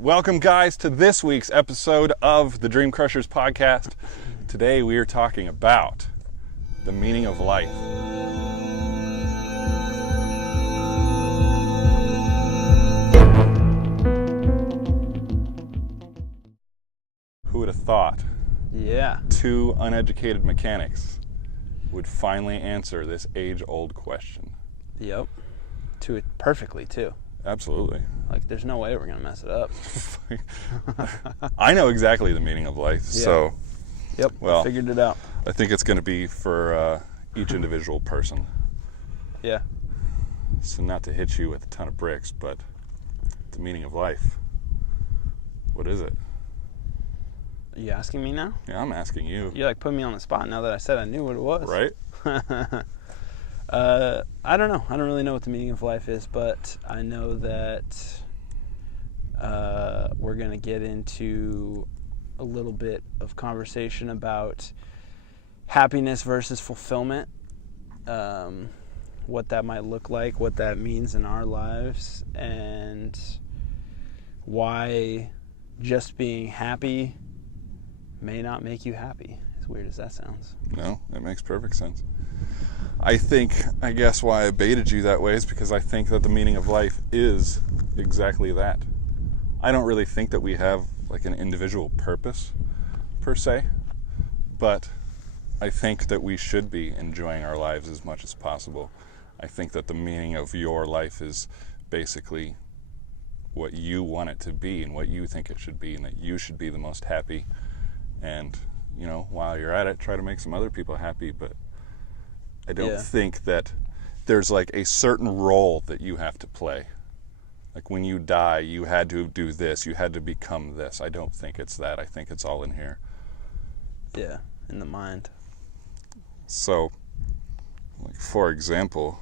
Welcome, guys, to this week's episode of the Dream Crushers podcast. Today we are talking about the meaning of life. Who would have thought two uneducated mechanics would finally answer this age-old question? Yep. To it perfectly, too. Absolutely. Like, there's no way we're going to mess it up. I know exactly the meaning of life, so... Yep, well, figured it out. I think it's going to be for each individual person. Yeah. So not to hit you with a ton of bricks, but the meaning of life. What is it? Are you asking me now? Yeah, I'm asking you. You like put me on the spot now that I said I knew what it was. Right? I don't know. I don't really know what the meaning of life is, but I know that we're going to get into a little bit of conversation about happiness versus fulfillment, what that might look like, what that means in our lives, and why just being happy may not make you happy, as weird as that sounds. No, it makes perfect sense. I guess why I baited you that way is because I think that the meaning of life is exactly that. I don't really think that we have like an individual purpose per se, but I think that we should be enjoying our lives as much as possible. I think that the meaning of your life is basically what you want it to be and what you think it should be, and that you should be the most happy. And, you know, while you're at it, try to make some other people happy, but I don't think that there's like a certain role that you have to play. Like when you die, you had to do this, you had to become this. I don't think it's that. I think it's all in here. Yeah, in the mind. So, like for example,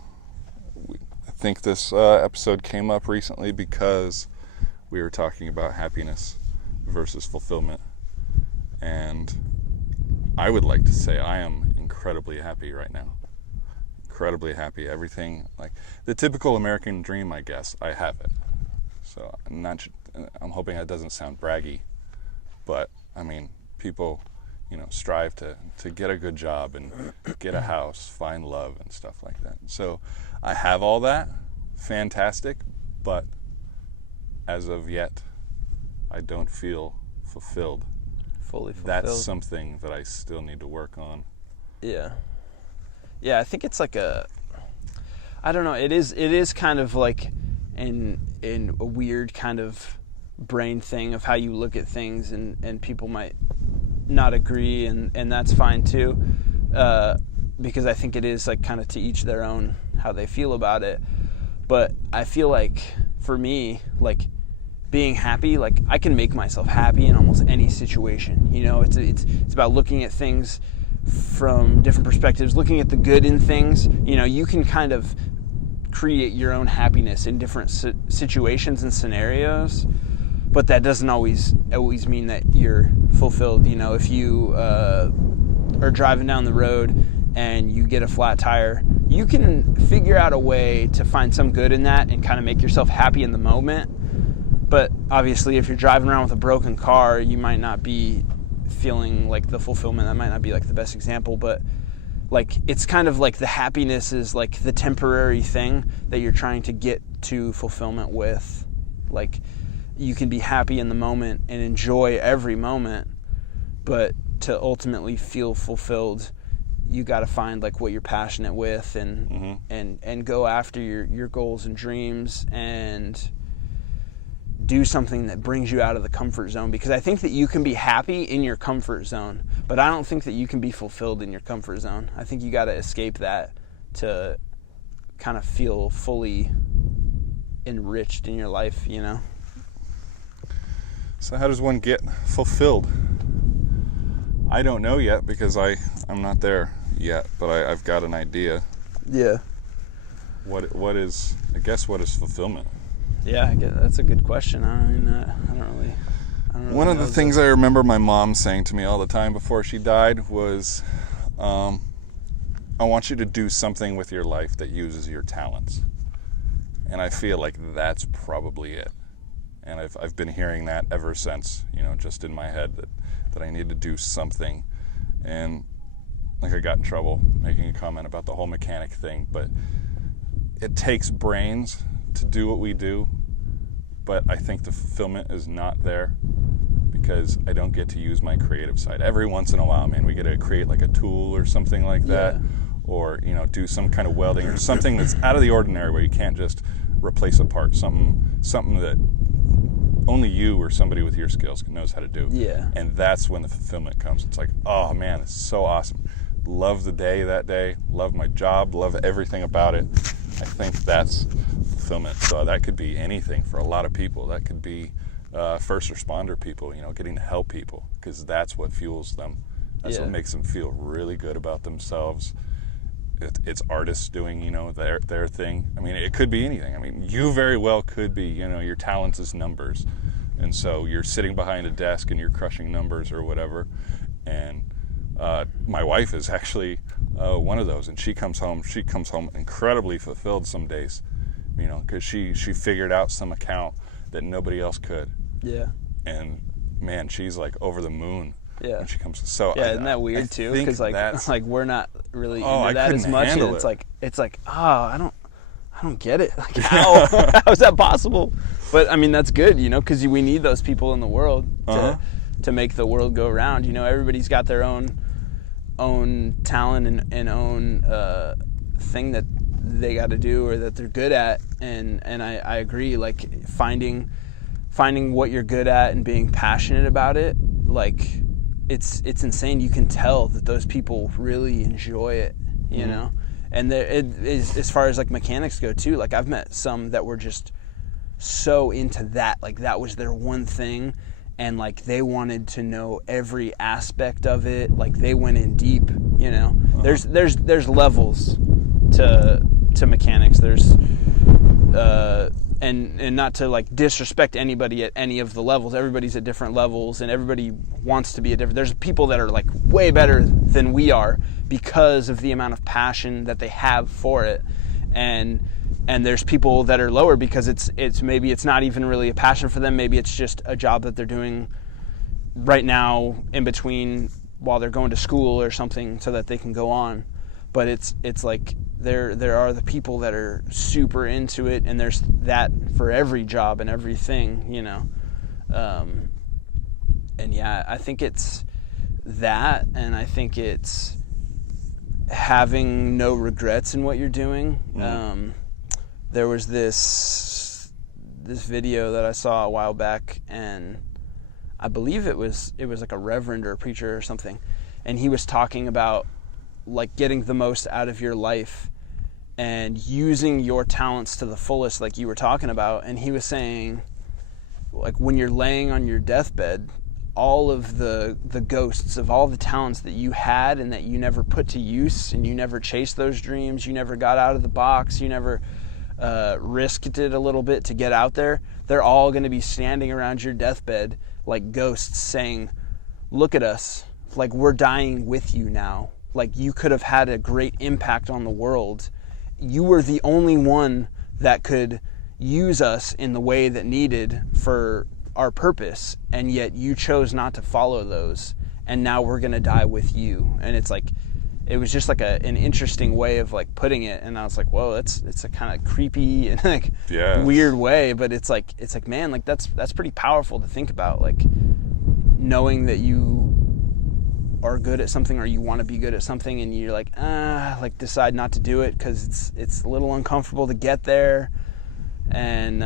I think this episode came up recently because we were talking about happiness versus fulfillment. And I would like to say I am incredibly happy right now. Incredibly happy. Everything, like the typical American dream, I guess, I have it. So I'm hoping that doesn't sound braggy, but I mean, people, you know, strive to get a good job and get a house, find love and stuff like that. So I have all that, fantastic, but as of yet, I don't feel fulfilled. Fully fulfilled. That's something that I still need to work on. Yeah, I think it's like I don't know, it is kind of like in a weird kind of brain thing of how you look at things, and people might not agree, and that's fine too, because I think it is like kind of to each their own how they feel about it. But I feel like for me, like being happy, like I can make myself happy in almost any situation. You know, it's about looking at things from different perspectives, looking at the good in things. You know, you can kind of create your own happiness in different situations and scenarios, but that doesn't always mean that you're fulfilled. You know, if you are driving down the road and you get a flat tire, you can figure out a way to find some good in that and kind of make yourself happy in the moment. But obviously, if you're driving around with a broken car, you might not be feeling like the fulfillment. That might not be like the best example, but like it's kind of like the happiness is like the temporary thing that you're trying to get to fulfillment with. Like you can be happy in the moment and enjoy every moment, but to ultimately feel fulfilled, you got to find like what you're passionate with and and go after your goals and dreams and do something that brings you out of the comfort zone, because I think that you can be happy in your comfort zone, but I don't think that you can be fulfilled in your comfort zone. I think you got to escape that to kind of feel fully enriched in your life, you know? So how does one get fulfilled? I don't know yet because I'm not there yet, but I've got an idea. Yeah. What is fulfillment? Yeah, that's a good question. I don't really One of the things I remember my mom saying to me all the time before she died was, I want you to do something with your life that uses your talents. And I feel like that's probably it. And I've been hearing that ever since, just in my head that I need to do something. And like, I got in trouble making a comment about the whole mechanic thing, but it takes brains to do what we do, but I think the fulfillment is not there because I don't get to use my creative side. Every once in a while, man, we get to create like a tool or something like that, or do some kind of welding or something that's out of the ordinary where you can't just replace a part, something that only you or somebody with your skills knows how to do. Yeah. And that's when the fulfillment comes. It's like, oh man, it's so awesome. Love the day that day, love my job, love everything about it. I think that's fulfillment. So that could be anything for a lot of people. That could be first responder people, getting to help people, because that's what fuels them. That's what makes them feel really good about themselves. It's artists doing, their thing. I mean, it could be anything. I mean, you very well could be, your talent is numbers. And so you're sitting behind a desk and you're crushing numbers or whatever. And my wife is actually one of those, and she comes home incredibly fulfilled some days, because she figured out some account that nobody else could. Yeah. And man, she's like over the moon. Yeah. When she comes. So isn't that weird too? Because like we're not really into that as much, and it's like I don't get it. Like how is that possible? But I mean, that's good, because we need those people in the world to make the world go around. Everybody's got their own talent and own thing that they got to do or that they're good at, and I agree. Like finding what you're good at and being passionate about it, like it's insane. You can tell that those people really enjoy it, And it is, as far as like mechanics go too. Like I've met some that were just so into that, like that was their one thing. And like they wanted to know every aspect of it. Like they went in deep, There's levels to mechanics. There's and not to like disrespect anybody at any of the levels. Everybody's at different levels, and everybody wants to be at different. There's people that are like way better than we are because of the amount of passion that they have for it, and there's people that are lower because it's maybe it's not even really a passion for them. Maybe it's just a job that they're doing right now in between while they're going to school or something so that they can go on. But it's like there are the people that are super into it, and there's that for every job and everything, and yeah, I think it's that, and I think it's having no regrets in what you're doing. There was this video that I saw a while back, and I believe it was like a reverend or a preacher or something, and he was talking about like getting the most out of your life and using your talents to the fullest, like you were talking about. And he was saying, like, when you're laying on your deathbed, all of the ghosts of all the talents that you had and that you never put to use, and you never chased those dreams, you never got out of the box, you never risked it a little bit to get out there, they're all going to be standing around your deathbed like ghosts saying, look at us, like we're dying with you now. Like you could have had a great impact on the world. You were the only one that could use us in the way that needed for our purpose, and yet you chose not to follow those, and now we're going to die with you. And it's like, it was just like an interesting way of like putting it, and I was like, whoa, it's a kind of creepy and like weird way, but it's like man, like that's pretty powerful to think about, like knowing that you are good at something or you want to be good at something, and you're like decide not to do it because it's a little uncomfortable to get there. And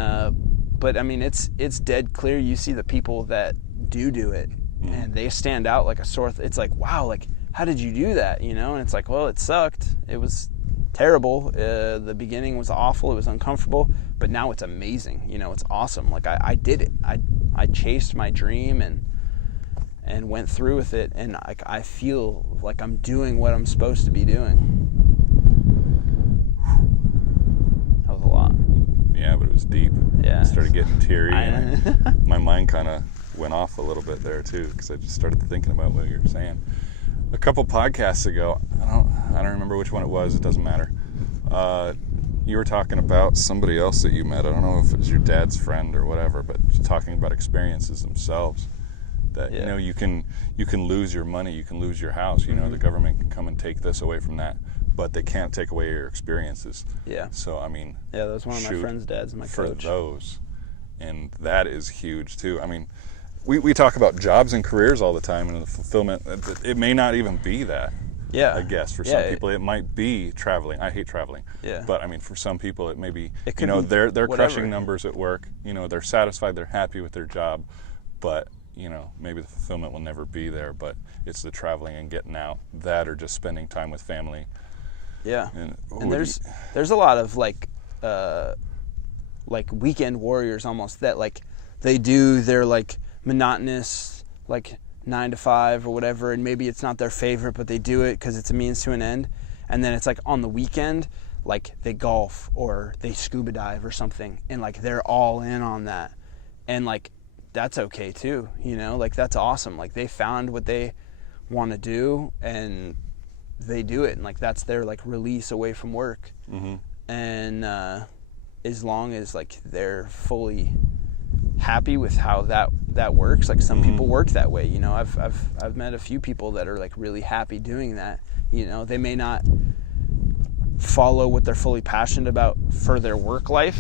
but I mean, it's dead clear. You see the people that do it, and they stand out like a sore. It's like, wow, like how did you do that? And it's like, well, it sucked. It was terrible. The beginning was awful. It was uncomfortable, but now it's amazing. It's awesome. Like I did it. I chased my dream and went through with it, and I feel like I'm doing what I'm supposed to be doing. That was a lot. Yeah, but it was deep. Yeah. I started getting teary, and my mind kind of went off a little bit there too, because I just started thinking about what you were saying. A couple podcasts ago, I don't remember which one it was. It doesn't matter. you were talking about somebody else that you met. I don't know if it was your dad's friend or whatever, but just talking about experiences themselves. That Yeah. you can lose your money, you can lose your house. The government can come and take this away from that, but they can't take away your experiences. Yeah. So I mean, Yeah, that was one of my shoot friend's dads, my for coach. those, and that is huge too. I mean, we talk about jobs and careers all the time, and the fulfillment. It may not even be that. Yeah. I guess for Yeah, some people it might be traveling. I hate traveling. Yeah. But I mean, for some people it may be. It could be they're whatever. crushing numbers at work. They're satisfied. They're happy with their job, but maybe the fulfillment will never be there. But it's the traveling and getting out. That or just spending time with family. Yeah. And there's a lot of like weekend warriors almost that like they do their like monotonous like 9 to 5 or whatever, and maybe it's not their favorite, but they do it because it's a means to an end. And then it's like on the weekend, like they golf or they scuba dive or something, and like they're all in on that, and like that's okay too, like that's awesome. Like they found what they want to do and they do it, and like that's their like release away from work. Mm-hmm. And as long as like they're fully happy with how that works, like some people work that way. I've met a few people that are like really happy doing that. They may not follow what they're fully passionate about for their work life,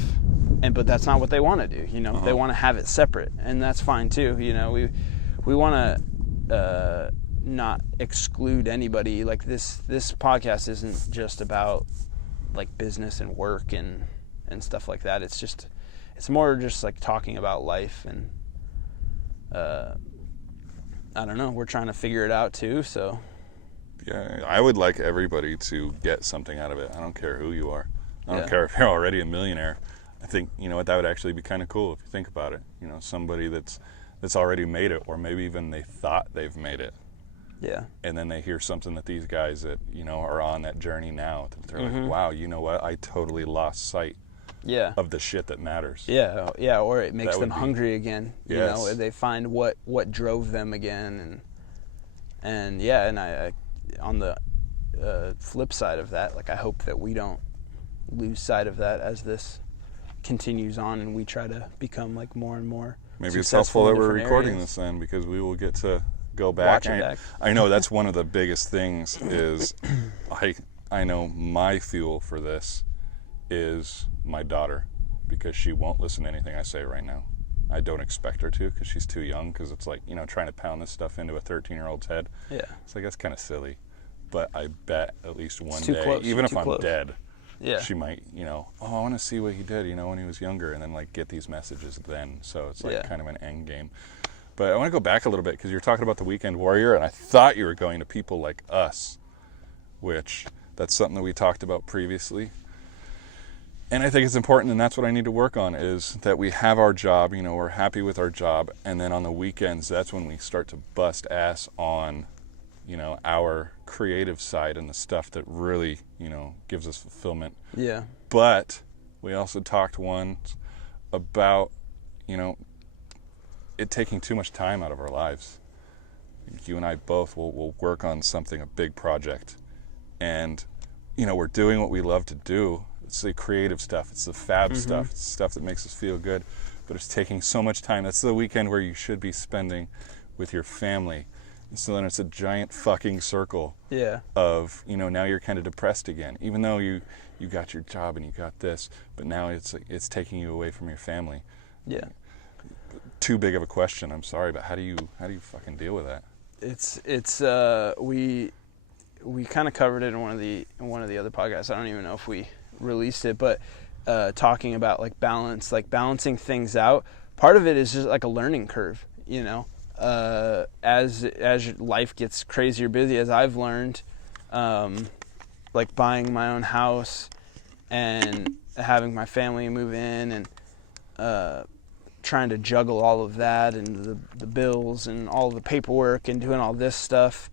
but that's not what they want to do. They want to have it separate, and that's fine too. We want to not exclude anybody. Like this podcast isn't just about like business and work and stuff like that. It's more just like talking about life, and I don't know, we're trying to figure it out too, so yeah, I would like everybody to get something out of it. I don't care who you are. I don't care if you're already a millionaire. I think that would actually be kind of cool if you think about it. Somebody that's already made it, or maybe even they thought they've made it. Yeah. And then they hear something that these guys that are on that journey now. That they're like, wow, you know what? I totally lost sight. Yeah. Of the shit that matters. Yeah. Or it makes them hungry again. Yes. They find what drove them again, and I on the flip side of that, like I hope that we don't lose sight of that as this continues on, and we try to become like more and more. Maybe it's helpful that we're recording areas. this then, because we will get to go back. I know that's one of the biggest things is I know my fuel for this is my daughter, because she won't listen to anything I say right now. I don't expect her to, because she's too young, because it's like, trying to pound this stuff into a 13-year-old's head. Yeah. It's like, that's kind of silly. But I bet at least one day, even if I'm dead, she might, I want to see what he did, when he was younger, and then like get these messages then. So it's like kind of an end game. But I want to go back a little bit, because you're talking about the weekend warrior, and I thought you were going to people like us, which that's something that we talked about previously. And I think it's important, and that's what I need to work on, is that we have our job, we're happy with our job, and then on the weekends, that's when we start to bust ass on, our creative side and the stuff that really, gives us fulfillment. Yeah. But we also talked once about, it taking too much time out of our lives. You and I both will work on something, a big project, and, we're doing what we love to do. It's the creative stuff. It's the fab stuff. It's the stuff that makes us feel good. But it's taking so much time. That's the weekend where you should be spending with your family. And so then it's a giant fucking circle of, now you're kind of depressed again. Even though you got your job and you got this, but now it's taking you away from your family. Yeah. Too big of a question, I'm sorry, but how do you fucking deal with that? We kind of covered it in one of the other podcasts. I don't even know if we released it, but talking about like balance, like balancing things out. Part of it is just like a learning curve, as your life gets crazier busy, as I've learned, like buying my own house and having my family move in, and trying to juggle all of that and the bills and all the paperwork and doing all this stuff.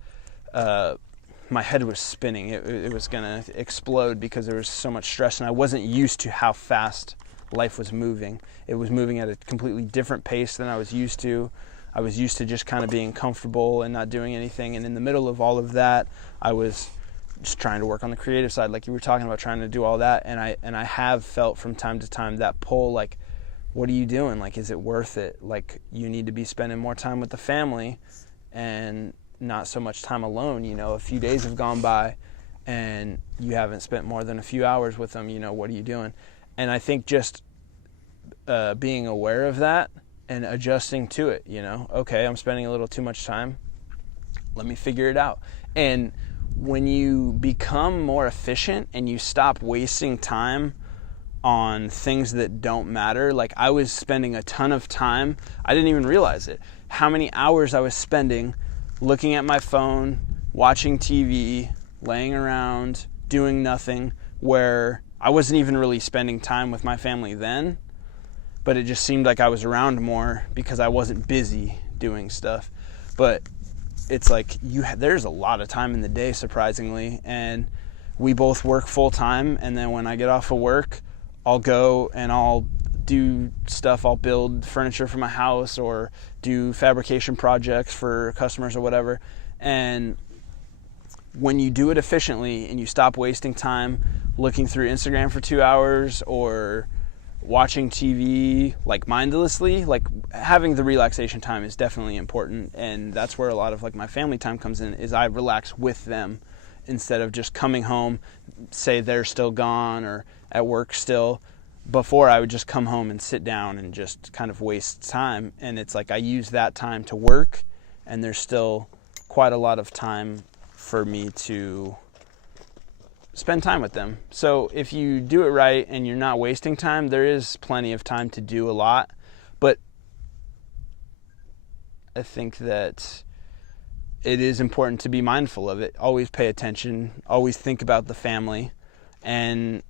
My head was spinning. It was going to explode because there was so much stress, and I wasn't used to how fast life was moving. It was moving at a completely different pace than I was used to. I was used to just kind of being comfortable and not doing anything, and in the middle of all of that, I was just trying to work on the creative side, like you were talking about, trying to do all that. And I have felt from time to time that pull, like, what are you doing? Like, is it worth it? Like, you need to be spending more time with the family and not so much time alone. You know, a few days have gone by and you haven't spent more than a few hours with them. You know, what are you doing? And I think just being aware of that and adjusting to it, you know, okay, I'm spending a little too much time. Let me figure it out. And when you become more efficient and you stop wasting time on things that don't matter, like I was spending a ton of time, I didn't even realize it, how many hours I was spending looking at my phone, watching TV, laying around, doing nothing, where I wasn't even really spending time with my family then, but it just seemed like I was around more because I wasn't busy doing stuff. But it's like there's a lot of time in the day, surprisingly, and we both work full time, and then when I get off of work, I'll go and I'll do stuff. I'll build furniture for my house or do fabrication projects for customers or whatever. And when you do it efficiently and you stop wasting time looking through Instagram for 2 hours or watching TV like mindlessly, like having the relaxation time is definitely important. And that's where a lot of like my family time comes in, is I relax with them instead of just coming home, say they're still gone or at work still. Before, I would just come home and sit down and just kind of waste time. And it's like I use that time to work, and there's still quite a lot of time for me to spend time with them. So if you do it right and you're not wasting time, there is plenty of time to do a lot. But I think that it is important to be mindful of it. Always pay attention, always think about the family, and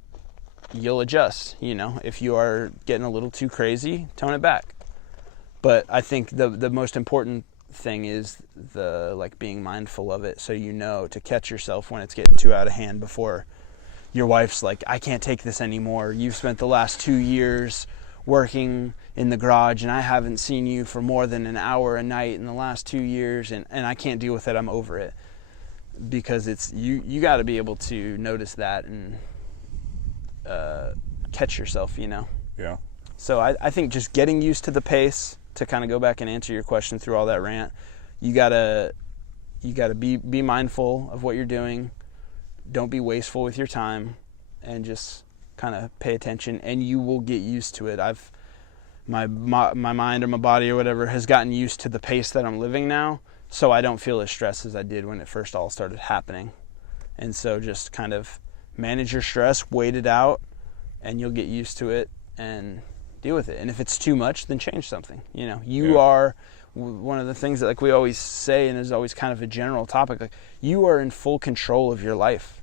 you'll adjust. You know, if you are getting a little too crazy, tone it back. But I think the most important thing is the like being mindful of it, so you know to catch yourself when it's getting too out of hand before your wife's like, I can't take this anymore. You've spent the last 2 years working in the garage and I haven't seen you for more than an hour a night in the last 2 years, and I can't deal with it. I'm over it. Because it's you got to be able to notice that and catch yourself, you know. Yeah. So I think just getting used to the pace, to kind of go back and answer your question through all that rant, you gotta be mindful of what you're doing. Don't be wasteful with your time, and just kind of pay attention, and you will get used to it. My mind or my body or whatever has gotten used to the pace that I'm living now, so I don't feel as stressed as I did when it first all started happening. And so just kind of manage your stress, wait it out, and you'll get used to it and deal with it. And if it's too much, then change something. You know, you are one of the things that like we always say, and is always kind of a general topic, like you are in full control of your life,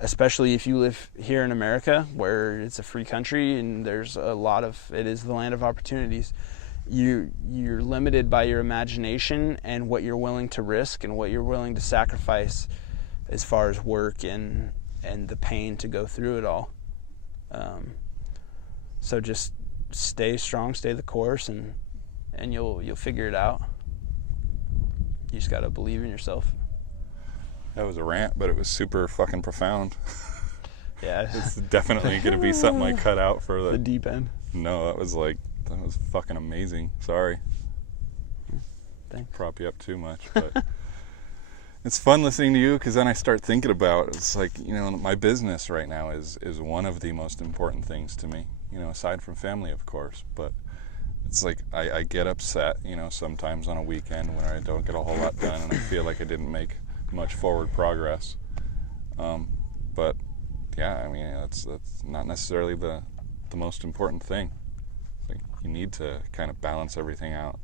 especially if you live here in America, where it's a free country and there's a lot of, it is the land of opportunities. You're limited by your imagination and what you're willing to risk and what you're willing to sacrifice as far as work and the pain to go through it all. So just stay strong, stay the course, and you'll figure it out. You just gotta believe in yourself. That was a rant, but it was super fucking profound. Yeah. It's definitely going to be something I cut out for The deep end. No, that was fucking amazing. Sorry. Thanks. Prop you up too much, but it's fun listening to you, because then I start thinking about, it's like, you know, my business right now is one of the most important things to me, you know, aside from family, of course. But it's like I get upset, you know, sometimes on a weekend when I don't get a whole lot done and I feel like I didn't make much forward progress. But yeah, I mean, that's not necessarily the most important thing. Like, you need to kind of balance everything out.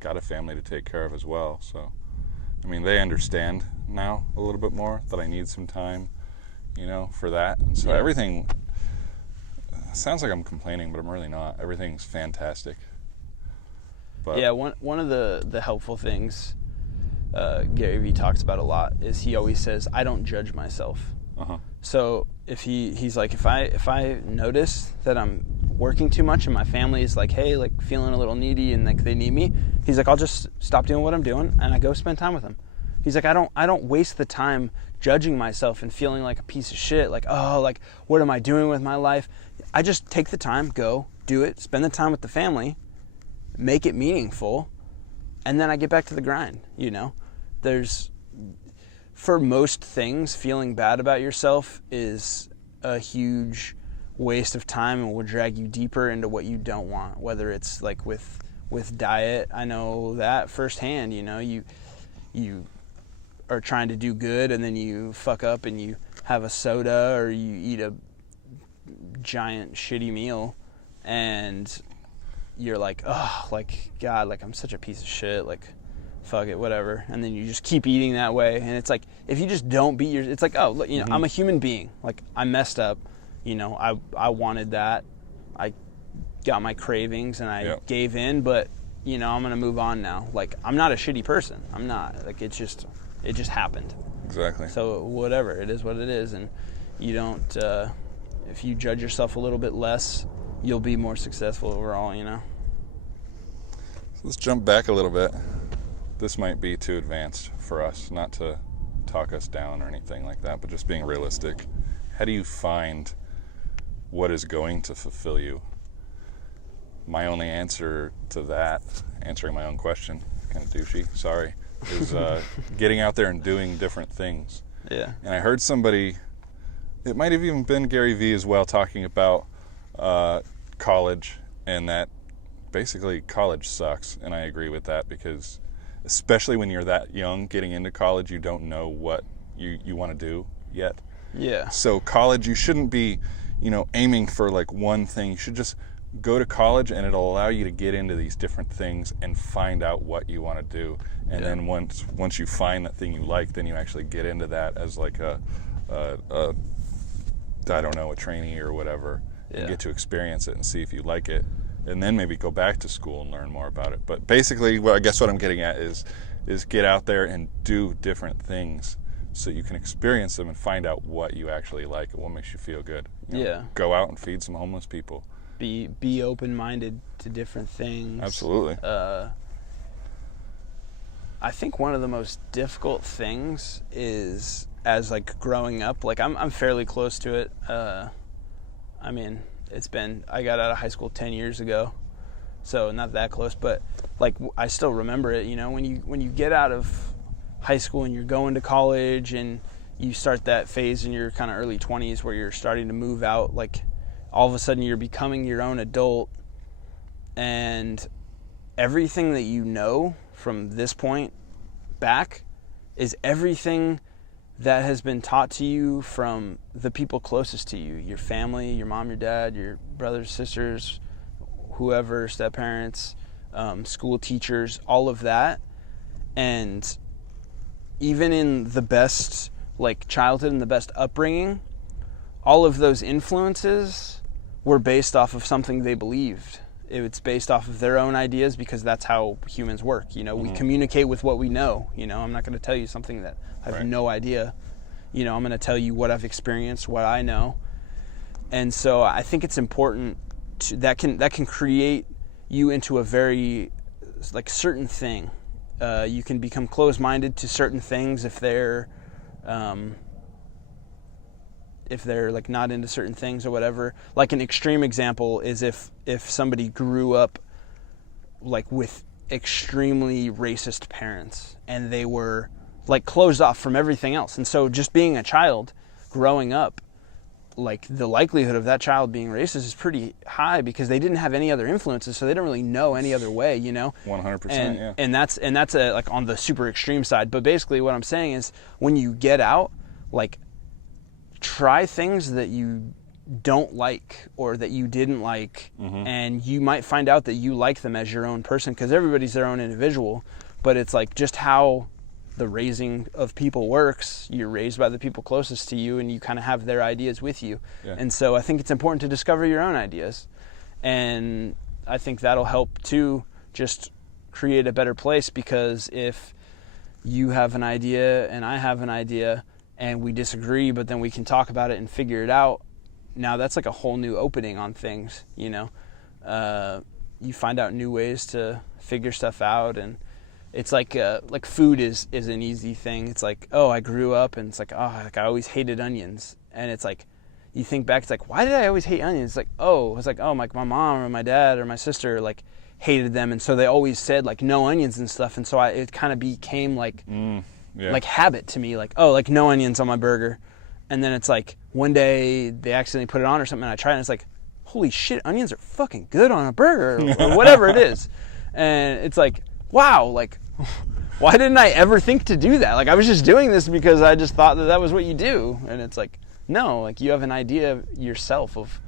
Got a family to take care of as well, so I mean, they understand now a little bit more that I need some time, you know, for that. And so everything sounds like I'm complaining, but I'm really not. Everything's fantastic. But yeah, one of the helpful things Gary Vee talks about a lot is he always says, I don't judge myself. Uh-huh. So if he's like, if I notice that I'm working too much and my family is like, hey, like feeling a little needy and like they need me, he's like, I'll just stop doing what I'm doing and I go spend time with them. He's like, I don't waste the time judging myself and feeling like a piece of shit, like, oh, like, what am I doing with my life? I just take the time, go, do it, spend the time with the family, make it meaningful, and then I get back to the grind, you know? For most things, feeling bad about yourself is a huge waste of time and will drag you deeper into what you don't want, whether it's like with diet. I know that firsthand, you know, you are trying to do good and then you fuck up and you have a soda or you eat a giant shitty meal and you're like, oh, like, God, like, I'm such a piece of shit, like, fuck it, whatever. And then you just keep eating that way. And it's like, if you just don't beat it's like, oh, you know, I'm a human being. Like, I messed up, you know, I wanted that. I got my cravings and I gave in, but, you know, I'm going to move on now. Like, I'm not a shitty person. I'm not. Like, it just happened. Exactly. So whatever, it is what it is. And you don't, if you judge yourself a little bit less, you'll be more successful overall, you know? So let's jump back a little bit. This might be too advanced for us, not to talk us down or anything like that, but just being realistic. How do you find what is going to fulfill you? My only answer to that, answering my own question, kind of douchey, sorry, is getting out there and doing different things. Yeah. And I heard somebody, it might have even been Gary Vee as well, talking about college, and that basically college sucks. And I agree with that, because especially when you're that young, getting into college, you don't know what you want to do yet. Yeah. So college, you shouldn't be, you know, aiming for like one thing. You should just go to college, and it'll allow you to get into these different things and find out what you want to do. And then once you find that thing you like, then you actually get into that as like a I don't know, a trainee or whatever, and get to experience it and see if you like it, and then maybe go back to school and learn more about it. But basically, I guess what I'm getting at is get out there and do different things so you can experience them and find out what you actually like and what makes you feel good. You know, go out and feed some homeless people. Be open-minded to different things. Absolutely. I think one of the most difficult things is, as like growing up, like I'm fairly close to it. I mean, I got out of high school 10 years ago, so not that close, but like I still remember it, you know, when you get out of high school and you're going to college and you start that phase in your kind of early 20s where you're starting to move out, like all of a sudden you're becoming your own adult, and everything that you know from this point back is everything that has been taught to you from the people closest to you, your family, your mom, your dad, your brothers, sisters, whoever, step-parents, school teachers, all of that. And even in the best like childhood and the best upbringing, all of those influences were based off of something they believed. It's based off of their own ideas, because that's how humans work. You know, we communicate with what we know. You know, I'm not going to tell you something that I have no idea. You know, I'm going to tell you what I've experienced, what I know. And so I think it's important that can create you into a very like certain thing. You can become closed-minded to certain things if they're like not into certain things or whatever. Like an extreme example is if somebody grew up like with extremely racist parents and they were like closed off from everything else. And so just being a child growing up, like the likelihood of that child being racist is pretty high, because they didn't have any other influences, so they don't really know any other way, you know? 100%, yeah. And that's a, like on the super extreme side. But basically what I'm saying is, when you get out, like try things that you don't like or that you didn't like, and you might find out that you like them as your own person, because everybody's their own individual. But it's like just how the raising of people works. You're raised by the people closest to you, and you kind of have their ideas with you. And so I think it's important to discover your own ideas, and I think that'll help too, just create a better place. Because if you have an idea and I have an idea and we disagree, but then we can talk about it and figure it out, now that's like a whole new opening on things, you know. You find out new ways to figure stuff out, and it's like food is an easy thing. It's like, oh, I grew up and it's like, oh, like I always hated onions. And it's like, you think back, it's like, why did I always hate onions? It's like, oh, like my mom or my dad or my sister like hated them, and so they always said like no onions and stuff, and so it kind of became like like habit to me, like, oh, like no onions on my burger. And then it's like one day they accidentally put it on or something, and I tried it and it's like, holy shit, onions are fucking good on a burger or whatever it is. And it's like, wow, like why didn't I ever think to do that? Like I was just doing this because I just thought that was what you do. And it's like, no, like you have an idea yourself of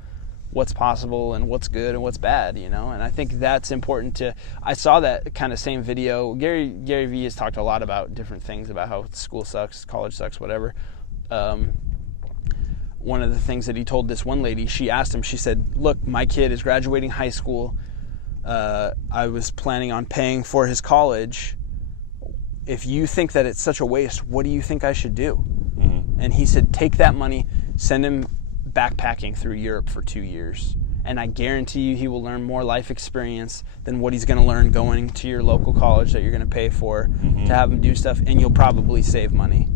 what's possible and what's good and what's bad, you know? And I think that's important I saw that kind of same video. Gary Vee has talked a lot about different things, about how school sucks, college sucks, whatever. One of the things that he told this one lady, she asked him, she said, look, my kid is graduating high school. I was planning on paying for his college. If you think that it's such a waste, what do you think I should do? Mm-hmm. And he said, take that money, send him backpacking through Europe for 2 years. And I guarantee you he will learn more life experience than what he's going to learn going to your local college that you're going to pay for to have him do stuff, and you'll probably save money.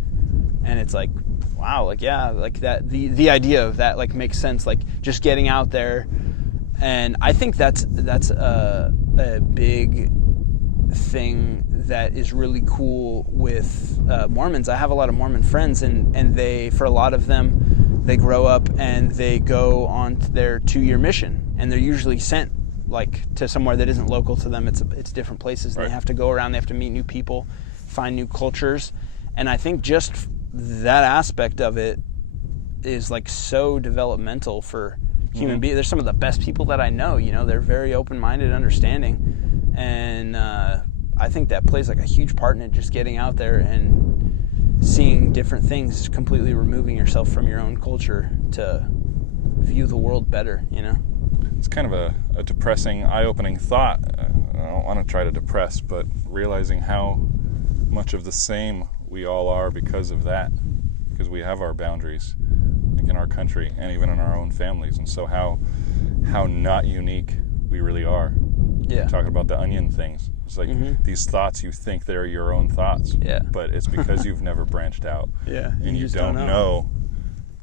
And it's like, wow, like, yeah, like that, the idea of that, like, makes sense, like, just getting out there. And I think that's a big thing that is really cool with Mormons. I have a lot of Mormon friends, and they, for a lot of them, they grow up and they go on their 2-year mission, and they're usually sent like to somewhere that isn't local to them. It's different places. Right. They have to go around, they have to meet new people, find new cultures. And I think just that aspect of it is like so developmental for human beings. They're some of the best people that I know, you know, they're very open-minded, understanding. And I think that plays like a huge part in it, just getting out there and seeing different things, completely removing yourself from your own culture to view the world better, you know? It's kind of a depressing, eye-opening thought. I don't want to try to depress, but realizing how much of the same we all are because of that, because we have our boundaries, like in our country and even in our own families, and so how not unique we really are. Yeah. Talking about the onion things. It's like these thoughts, you think they're your own thoughts. Yeah. But it's because you've never branched out. Yeah. And you don't know.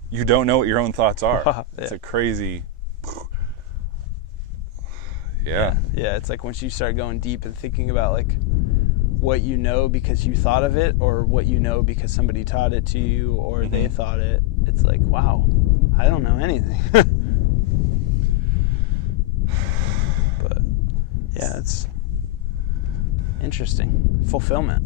You don't know what your own thoughts are. Yeah. It's a crazy. Yeah. Yeah. It's like once you start going deep and thinking about like what you know because you thought of it, or what you know because somebody taught it to you, or they thought it. It's like, wow, I don't know anything. But yeah, it's interesting. Fulfillment.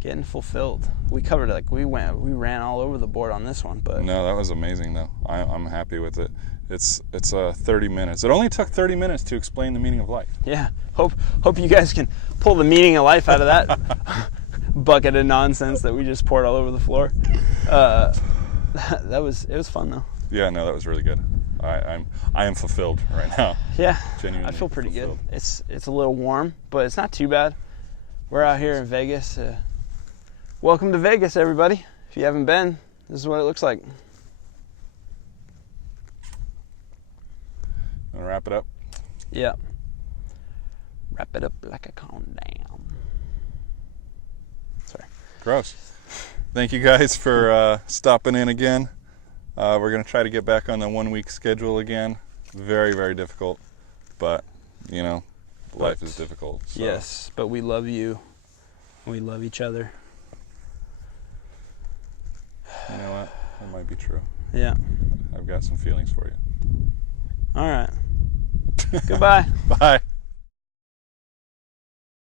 Getting fulfilled. We covered it, we ran all over the board on this one, but no, that was amazing though. I'm happy with it. It's 30 minutes. It only took 30 minutes to explain the meaning of life. Yeah. Hope you guys can pull the meaning of life out of that bucket of nonsense that we just poured all over the floor. It was fun though. Yeah, no, that was really good. I am fulfilled right now. Yeah. Genuinely. I feel pretty fulfilled. good. It's a little warm, but it's not too bad. We're out here in Vegas. Welcome to Vegas, everybody. If you haven't been, this is what it looks like. Want to wrap it up? Yeah. Wrap it up like a countdown. Sorry. Gross. Thank you guys for stopping in again. We're going to try to get back on the 1-week schedule again. Very, very difficult. But, you know, life is difficult. So. Yes, but we love you. We love each other. You know what? That might be true. Yeah. I've got some feelings for you. All right. Goodbye. Bye.